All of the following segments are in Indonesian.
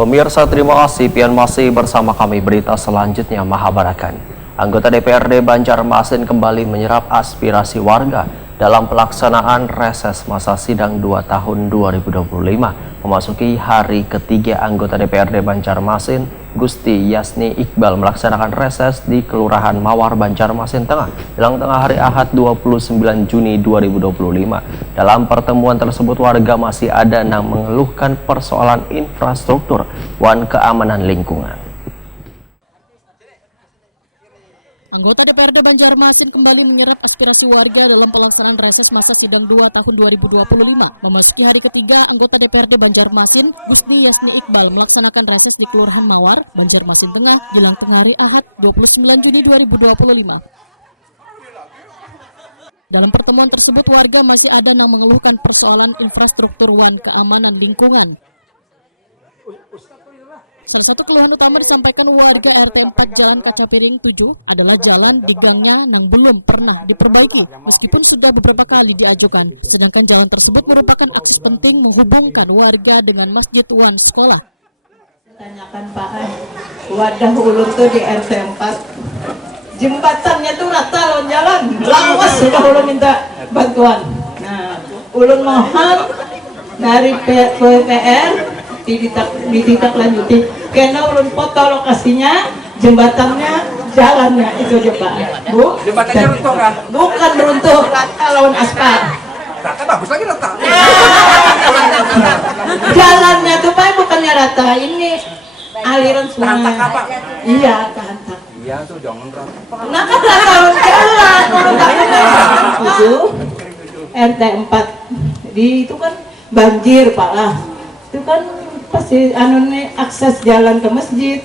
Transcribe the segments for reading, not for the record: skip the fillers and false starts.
Pemirsa, terima kasih pian masih bersama kami. Berita selanjutnya Mahabarakan. Anggota DPRD Banjarmasin kembali menyerap aspirasi warga dalam pelaksanaan reses masa sidang 2 tahun 2025. Memasuki hari ketiga, anggota DPRD Banjarmasin Gusti Yasni Iqbal melaksanakan reses di Kelurahan Mawar, Banjarmasin Tengah jelang tengah hari Ahad 29 Juni 2025. Dalam pertemuan tersebut, warga masih ada yang mengeluhkan persoalan infrastruktur dan keamanan lingkungan. Anggota DPRD Banjarmasin kembali menyerap aspirasi warga dalam pelaksanaan reses masa sidang 2 tahun 2025. Memasuki hari ketiga, anggota DPRD Banjarmasin, Gusti Yasni Iqbal melaksanakan reses di Kelurahan Mawar, Banjarmasin Tengah, jelang tengah hari Ahad 29 Juni 2025. Dalam pertemuan tersebut, warga masih ada yang mengeluhkan persoalan infrastruktur dan keamanan lingkungan. Salah satu keluhan utama disampaikan warga RT 4 Jalan Kaca Piring 7 adalah jalan di gangnya yang belum pernah diperbaiki meskipun sudah beberapa kali diajukan. Sedangkan jalan tersebut merupakan akses penting menghubungkan warga dengan masjid wan sekolah. Tanyakan Pak, wadah ulun tuh di RT 4 jembatannya tuh rata loh jalan, lawas sudah ulun minta bantuan. Nah, ulun mohon dari PUPR ditindaklanjuti karena ulun foto lokasinya, jembatannya, jalannya itu aja Pak. Bu, jembatannya runtuh kan? Bukan runtuh, rata lawan aspal. Rata bagus lagi rata. Jalannya tuh Pak bukannya rata, ini aliran sungai. Tahan tak apa? Iya, tahan tak. Iya tuh jangan rata. Nah kan rata jalan, ulun takutnya itu RT 4 di itu kan banjir Pak lah. Itu kan pasti akses jalan ke masjid,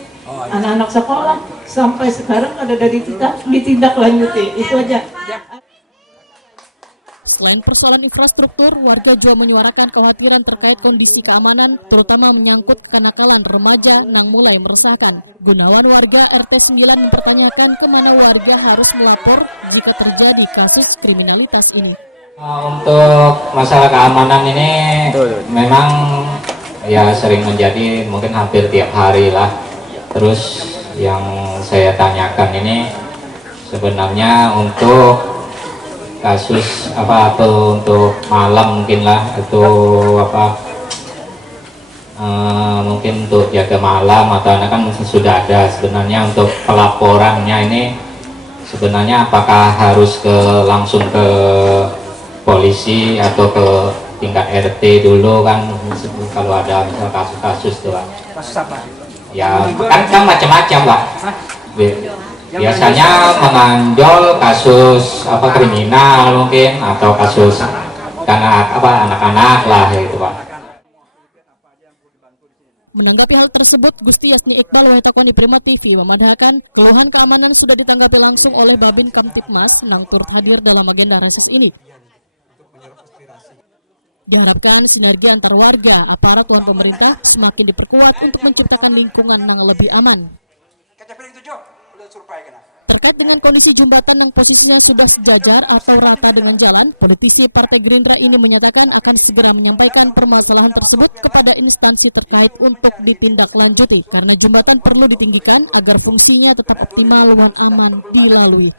anak-anak sekolah sampai sekarang ada dari ditindaklanjuti, itu aja. Selain persoalan infrastruktur, warga juga menyuarakan kekhawatiran terkait kondisi keamanan, terutama menyangkut kenakalan remaja yang mulai meresahkan. Gunawan warga RT 9 mempertanyakan kemana warga harus melapor jika terjadi kasus kriminalitas ini. Untuk masalah keamanan ini memang ya sering menjadi mungkin hampir tiap hari lah. Terus yang saya tanyakan ini sebenarnya untuk kasus apa untuk malam mungkin lah atau apa mungkin untuk jaga malam atau kan sudah ada sebenarnya. Untuk pelaporannya ini sebenarnya apakah harus langsung ke polisi atau ke tingkat RT dulu kan kalau ada misal kasus-kasus tuh Pak. Kasus apa? Ya kan macam-macam Pak. Biasanya menonjol kasus apa kriminal mungkin atau kasus anak-anak lah itu Pak. Menanggapi hal tersebut, Gusti Yasni Iqbal Wahitakwani Prima TV memadahkan keluhan keamanan sudah ditanggapi langsung oleh Babin Kamtipmas yang turut hadir dalam agenda reses ini. Diharapkan sinergi antar warga, aparat dan pemerintah semakin diperkuat untuk menciptakan lingkungan yang lebih aman. Terkait dengan kondisi jembatan yang posisinya sudah sejajar atau rata dengan jalan, politisi Partai Gerindra ini menyatakan akan segera menyampaikan permasalahan tersebut kepada instansi terkait untuk ditindaklanjuti karena jembatan perlu ditinggikan agar fungsinya tetap optimal dan aman dilalui.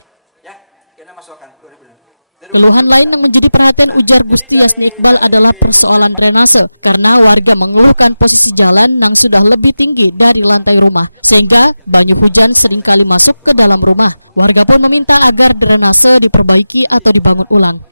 Keluhan lain yang menjadi perhatian ujar Gusti Yasni Iqbal adalah persoalan drainase karena warga mengeluhkan posisi jalan yang sudah lebih tinggi dari lantai rumah sehingga banyu hujan seringkali masuk ke dalam rumah. Warga pun meminta agar drainase diperbaiki atau dibangun ulang.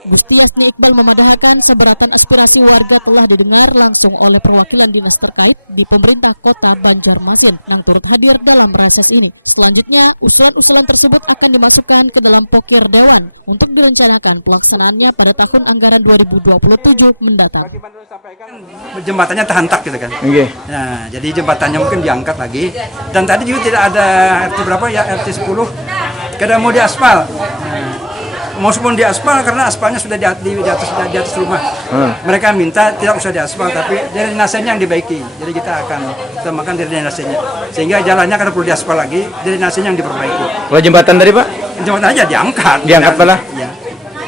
Gusti Yasni Iqbal memadahkan seberatan aspirasi warga telah didengar langsung oleh perwakilan dinas terkait di pemerintah kota Banjarmasin yang turut hadir dalam reses ini. Selanjutnya, usulan-usulan tersebut akan dimasukkan ke dalam pokir dewan untuk direncanakan pelaksanaannya pada tahun anggaran 2027 mendatang. Jembatannya terhentak gitu kan. Nah, jadi jembatannya mungkin diangkat lagi. Dan tadi juga tidak ada RT berapa ya, RT 10 kada mau diaspal. Maupun di aspal karena aspalnya sudah di atas rumah. Mereka minta tidak usah diaspal tapi drainasenya yang dibaiki. Jadi kita akan utamakan drainasenya. Sehingga jalannya karena perlu diaspal lagi, drainasenya yang diperbaiki. Kalau jembatan tadi Pak? Jembatan aja diangkat. Diangkat malah? Ya.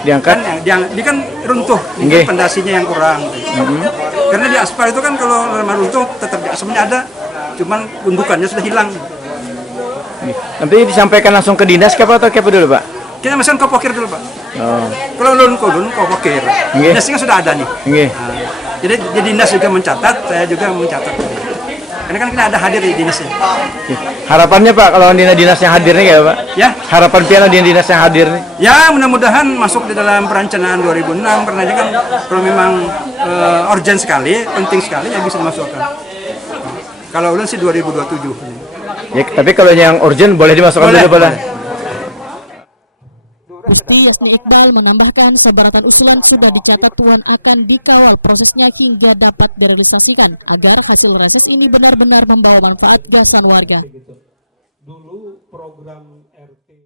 Diangkat? Dia kan runtuh, Nggih. pondasinya yang kurang. Karena di aspal itu kan kalau rumah runtuh tetap di asapnya ada, cuman gundukannya sudah hilang. Nanti disampaikan langsung ke dinas ke apa atau ke apa dulu Pak? Kita masukkan ke pokir dulu Pak. Oh. Kalau ulun ke pokir, Nggih. dinasnya sudah ada nih. Nggih. Nah, jadi dinas juga mencatat, saya juga mencatat. Karena kan kita ada hadir di dinasnya. Oke. Harapannya Pak kalau dinas yang hadir nih kayak Pak? Ya, Harapan piala dinas yang hadir nih? ya mudah-mudahan masuk di dalam perencanaan 2006 karena ini kan kalau memang urgent sekali, penting sekali ya bisa dimasukkan. Kalau ulun sih 2027. Ya, tapi kalau yang urgent boleh dimasukkan Boleh, dulu Pak. boleh. Gusti Yasni Iqbal menambahkan sebaratan usulan sudah dicatat Tuhan akan dikawal prosesnya hingga dapat direalisasikan agar hasil reses ini benar-benar membawa manfaat gasan warga.